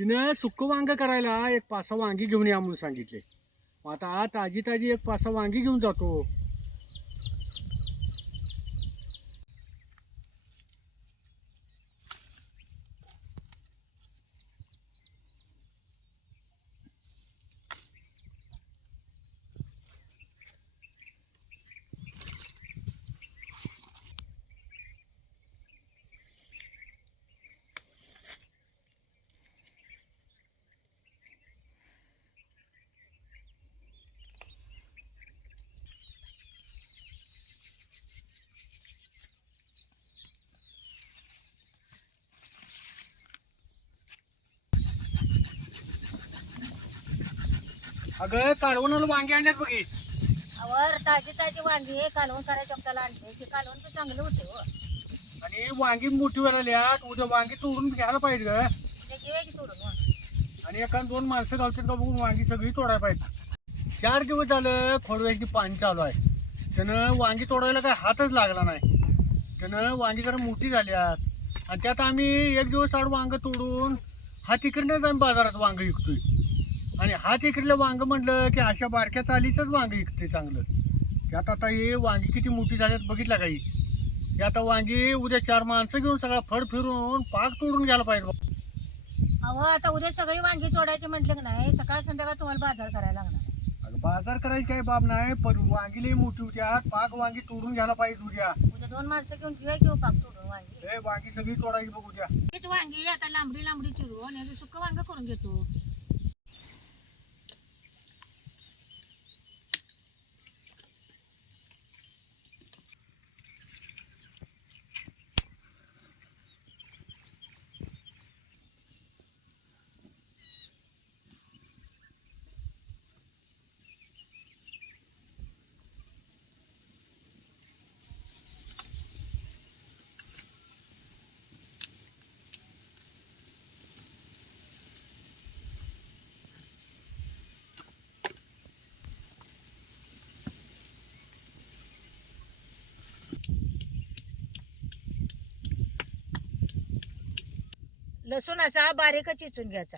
तिनं सुक्क वांग करायला एक 5-6 वांगी घेऊन या म्हणून सांगितले. मग आता ताजी ताजी एक 5-6 वांगी घेऊन जातो. अगं कालवणाला वांगी आणल्यात बघी. वर ताजी ताजी वांगी कालवण करायचं आपल्याला आणले की कालवण तर चांगलं होते हो. आणि वांगी मोठी व्हायला उद्या वांगी तोडून घ्यायला पाहिजे ग. ते घेऊया की तोडून हो. आणि एखाद 2 माणसं गावतील का बघून वांगी सगळी तोडायला पाहिजे. 4 दिवस झालं खोडव्याची पाणी चालू आहे. त्यानं वांगी तोडायला काय हातच लागला नाही. त्यानं वांगी जरा मोठी झाल्यात आणि त्यात आम्ही एक दिवस आड वांग तोडून हात इकडनंच आम्ही बाजारात वांग विकतोय. आणि हात इकडलं वांग म्हटलं की अशा बारक्या चालीचंच वांग विकते चांगलं. त्यात आता हे वांगी किती मोठी झाल्यात बघितला काही. हे आता वांगी उद्या 4 माणसं घेऊन सगळा फड फिरून पाक तोडून घ्यायला पाहिजे. अहो आता उद्या सगळी वांगी तोडायची म्हटलं की नाही सकाळ संध्याकाळ तुम्हाला बाजार करायला लागणार आहे. अगं बाजार करायची काही बाब नाही, पण वांगी लई मोठी होत्या. पाक वांगी तोडून घ्यायला पाहिजे उद्या. उद्या 2 माणसं घेऊन घेऊया घेऊ पाक तोडून वांगी. हे वांगी सगळी तोडायची बघ उद्या. हीच वांगी आता लांबडी लांबडी चिरून आणि सुक्क वांग करून घेतो. लसूण असा बारीकच चिचून घ्यायचा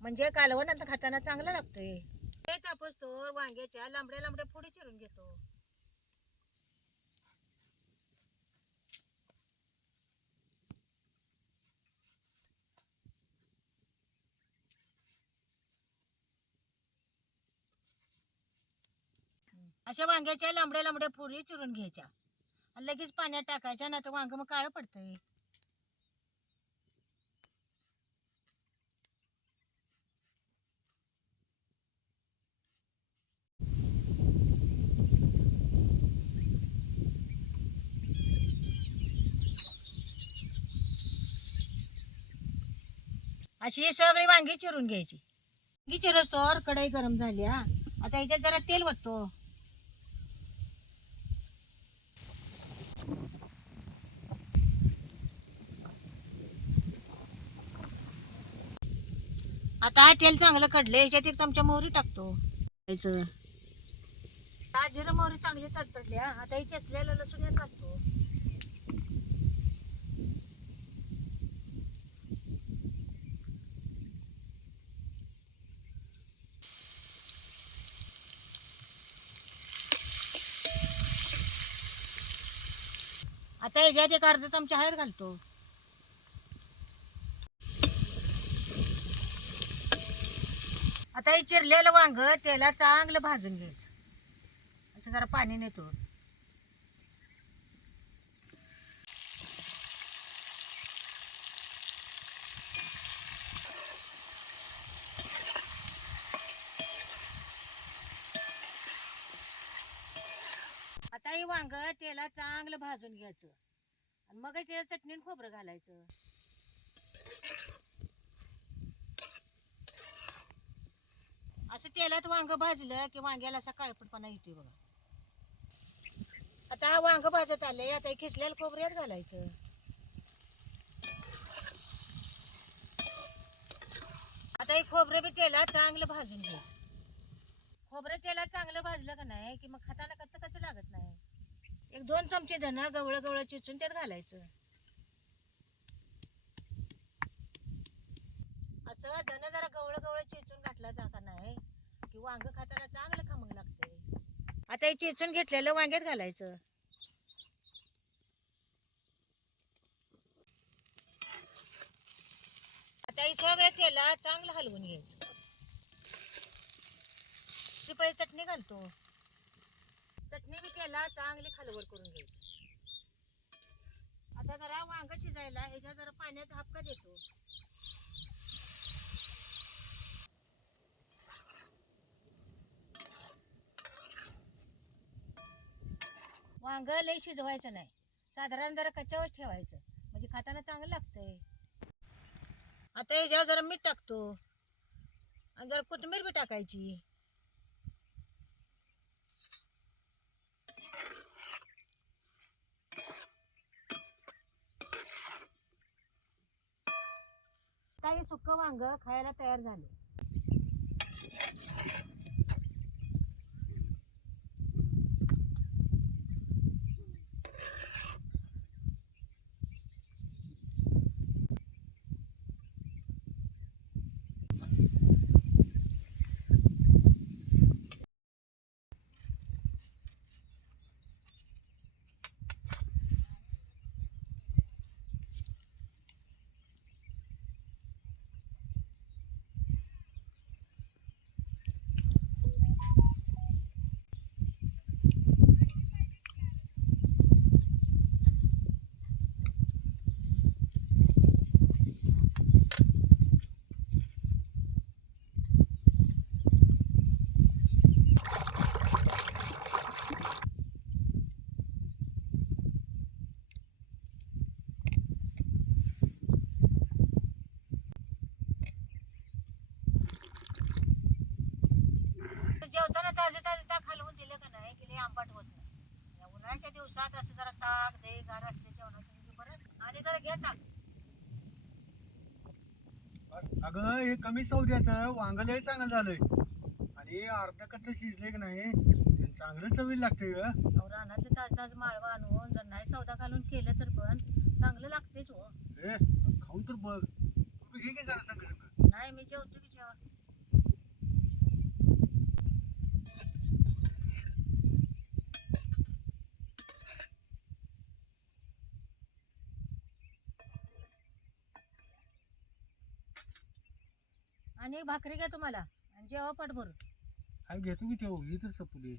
म्हणजे कालवण आता खाताना चांगला लागतोय. ते कापूस तो वांग्याच्या लांबड्या लांबड्या फोडी चिरून घेतो. अशा वांग्याच्या लांबड्या लांबड्या फोडी चिरून घ्यायच्या आणि लगेच पाण्यात टाकायच्या नाही तर वांग मग काळं पडतंय. अशी सगळी वांगी चिरून घ्यायची. वांगी चिरस्तोवर कढई गरम झाली. आता याच्यात जरा तेल वततो. आता तेल चांगलं कडले याच्यात 1 चमचा मोहरी टाकतो. जिरं मोहरी चांगली तडतडली. आता हे चेचलेलं लसूण यात टाकतो. आता याच्यात 1 अर्धा चमचा हळद घालतो. आता हे चिरलेलं वांग तेलात चांगलं भाजून घ्यायचं. असं जरा पाणी नेतो. आता हे वांग तेलात चांगलं भाजून घ्यायचं आणि मग त्याच्यात चटणी आणि खोबरं घालायचं. असं तेलात वांग भाजलं की वांग्याला असा काळपटपणा येतोय बघा. आता हा वांग भाजत आलंय. आता हे किसलेलं खोबऱ्यात घालायचं. आता हे खोबरं बी तेलात चांगलं भाजून घ्यायचं. खोबरं तेलात चांगलं भाजलं का नाही की मग खाताना कच्चं कच्चं लागत नाही. 1-2 चमचे धन गवळं गवळं चिचून त्यात घालायचं. कसं धन जरा गवळ गवळ चेचून घातला जाता नाही की वांग खाताना चांगलं खमंग लागतंय. आता हे चेचून घेतलेलं वांग्यात घालायचं. आता हे सगळं तेलात चांगलं हलवून घ्यायचं. पहिले चटणी घालतो. चटणी बी केला चांगली खालवड करून घ्यायची. आता जरा वांग शिजायला ह्याच्या जरा पाण्याचा हापका देतो. वांग लय शिजवायचं नाही, साधारण जरा कच्च्यावर ठेवायचं म्हणजे खाताना चांगलं लागतंय. आता ह्याच्यावर जरा मीठ टाकतो आणि जरा कोथिंबीर बी टाकायची. आता हे सुक्क वांग खायला तयार झाले. जेवताना ताजे ताजे ताक हलवून दिलं का नाही की लय आंबट होत नाही. या उन्हाळ्याच्या दिवसात असं जरा ताक दही गार असते जेवणासाठी बरं. आणि जरा घे ताक. अगं हे कमी सौद्याचं वांग लय चांगलं झालंय आणि अर्ध कच्चं शिजले की नाही ते चांगलं चवीला लागतंय ग. अहो, रानातले ताज ताज माळवा आणून जर नाही सौदा घालून केलं तर पण चांगलं लागतेच हो. ए खाऊन तर बघ, तू बी घे की जरा संग संग. नाही मी जेवतो की जेव्हा. आणि एक भाकरी घ्या तुम्हाला आणि जेव्हा पट भरून. काय घेतो की ठेवू ही तर सपू दे.